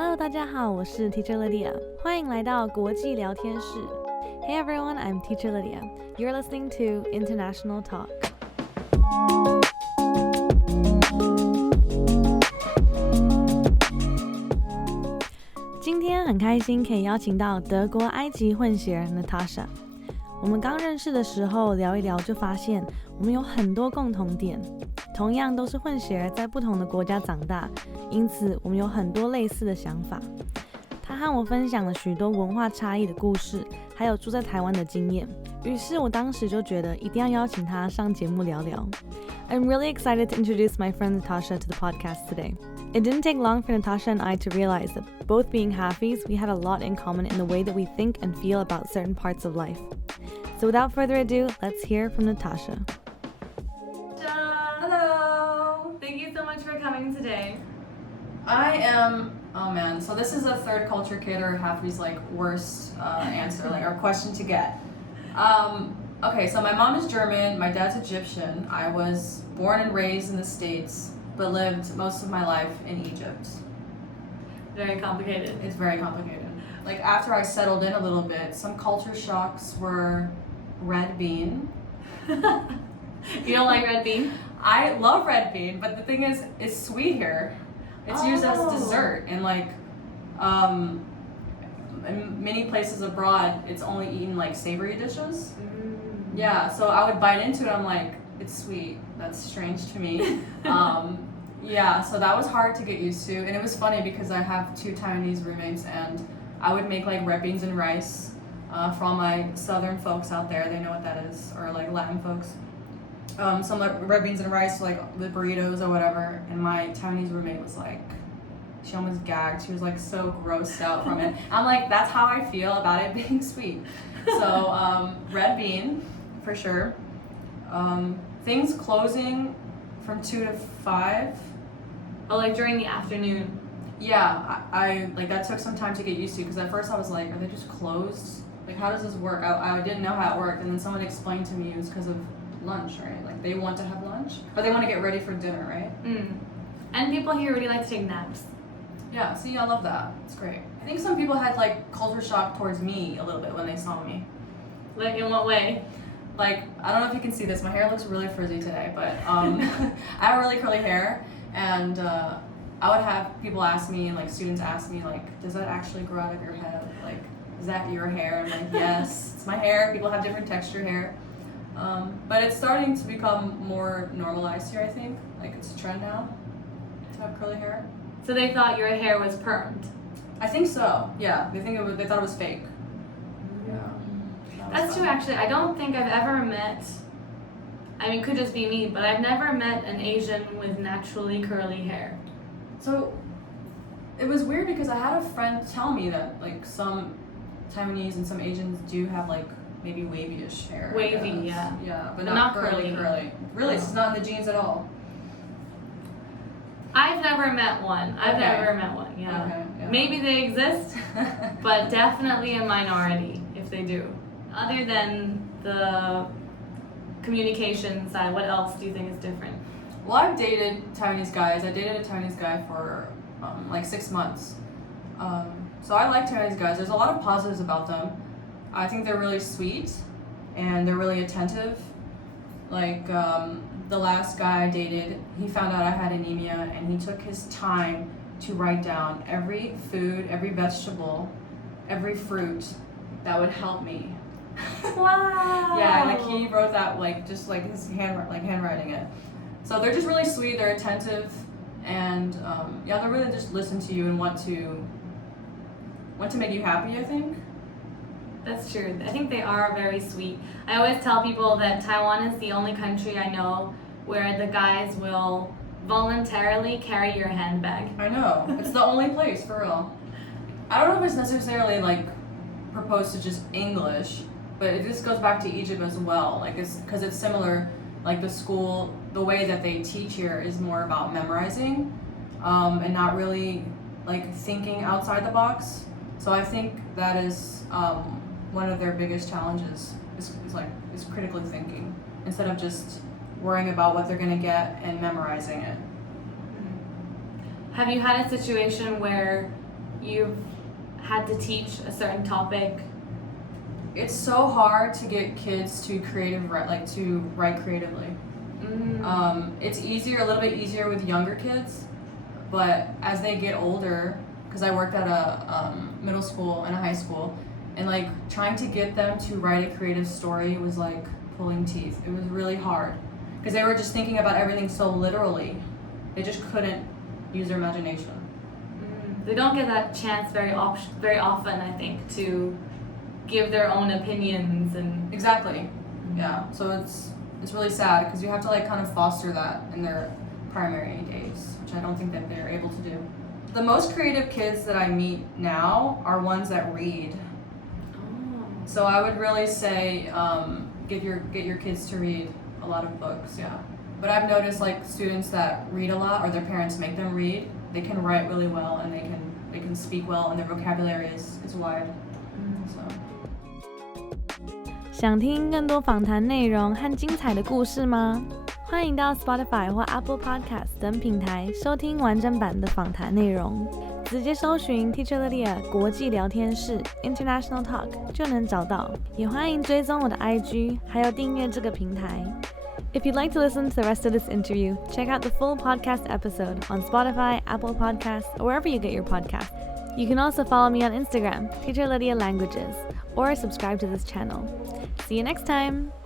Hello， 大家好，我是 Teacher Lydia， 欢迎来到国际聊天室。Hey everyone, I'm Teacher Lydia. You're listening to International Talk. 今天很开心可以邀请到德国埃及混血儿 Natasha。我们刚认识的时候聊一聊，就发现我们有很多共同点，同样都是混血儿在不同的国家长大，因此我们有很多类似的想法。他和我分享了许多文化差异的故事，还有住在台湾的经验。于是我当时就觉得一定要邀请他上节目聊聊。I'm really excited to introduce my friend Natasha to the podcast today. It didn't take long for Natasha and I to realize that both being halfies, we had a lot in common in the way that we think and feel about certain parts of life. So without further ado, let's hear from Natasha. Hello! Thank you so much for coming today. Oh man, so this is a third culture kid or halfie's like worst answer, like our question to get. Okay, so my mom is German, my dad's Egyptian. I was born and raised in the States, but lived most of my life in Egypt. Very complicated. It's very complicated. Like after I settled in a little bit, some culture shocks were red bean. You don't like red bean? I love red bean, but the thing is, it's sweet here. It's used as dessert, and like, in many places abroad, it's only eaten like savory dishes. Yeah, so I would bite into it, I'm like, it's sweet. That's strange to me. Yeah, so that was hard to get used to, and it was funny because I have two Taiwanese roommates, and I would make like red beans and rice for all my southern folks out there. They know what that is, or like Latin folks. Some like red beans and rice, like the burritos or whatever, and my Taiwanese roommate was like, she almost gagged. She was like so grossed out from it. I'm like, that's how I feel about it being sweet. So red bean, for sure. Things closing from 2 to 5. Oh, like during the afternoon? Yeah, I like that took some time to get used to, because at first I was like, are they just closed? Like, how does this work? I didn't know how it worked, and then someone explained to me it was because of lunch, right? Like they want to have lunch, or they want to get ready for dinner, right? And people here really like to take naps. Yeah, see, I love that. It's great. I think some people had like culture shock towards me a little bit when they saw me. Like in what way? Like, I don't know if you can see this, my hair looks really frizzy today, but I have really curly hair, and I would have people ask me, and like students ask me, like, does that actually grow out of your head? Like, is that your hair? I'm like, yes, it's my hair. People have different texture hair. But it's starting to become more normalized here, I think. Like, it's a trend now to have curly hair. So they thought your hair was permed? I think so, yeah. They thought it was fake. Yeah. That's true, actually. I don't think I've ever met, I mean, it could just be me, but I've never met an Asian with naturally curly hair. So, it was weird because I had a friend tell me that, like, some Taiwanese and some Asians do have, like, maybe wavy-ish hair. Wavy, yeah. Yeah, but not curly. Really, it's not in the genes at all. I've never met one. Yeah. Okay, yeah. Maybe they exist, but definitely a minority if they do. Other than the communication side, what else do you think is different? Well, I've dated Taiwanese guys. I dated a Taiwanese guy for like 6 months. So I like Taiwanese guys. There's a lot of positives about them. I think they're really sweet and they're really attentive. Like the last guy I dated, he found out I had anemia, and he took his time to write down every food, every vegetable, every fruit that would help me. Wow. Yeah, like he wrote that like just like his handwriting it. So they're just really sweet, they're attentive, and yeah, they really just listen to you and want to make you happy, I think. That's true. I think they are very sweet. I always tell people that Taiwan is the only country I know where the guys will voluntarily carry your handbag. I know. It's the only place, for real. I don't know if it's necessarily like proposed to just English, but it just goes back to Egypt as well. Like it's because it's similar. Like the school, the way that they teach here is more about memorizing, and not really like thinking outside the box. So I think that is one of their biggest challenges is critically thinking instead of just worrying about what they're gonna get and memorizing it. Have you had a situation where you've had to teach a certain topic? It's so hard to get kids to to write creatively. It's a little bit easier with younger kids, but as they get older, because I worked at a middle school and a high school, and like trying to get them to write a creative story was like pulling teeth. It was really hard because they were just thinking about everything so literally. They just couldn't use their imagination. They don't get that chance very often, I think, to give their own opinions and exactly. Yeah, so it's really sad because you have to like kind of foster that in their primary days, which I don't think that they're able to do. The most creative kids that I meet now are ones that read. So I would really say get your kids to read a lot of books, yeah. But I've noticed like students that read a lot or their parents make them read, they can write really well and they can speak well and their vocabulary is wide. So. 想听更多访谈内容和精彩的故事吗？欢迎到 Spotify 或 Apple Podcast 等平台收听完整版的访谈内容。直接搜寻 Teacher Lydia 国际聊天室 International Talk 就能找到。也欢迎追踪我的 IG， 还有订阅这个平台。If you'd like to listen to the rest of this interview, check out the full podcast episode on Spotify, Apple Podcasts, or wherever you get your podcasts. You can also follow me on Instagram, Teacher Lydia Languages, or subscribe to this channel. See you next time!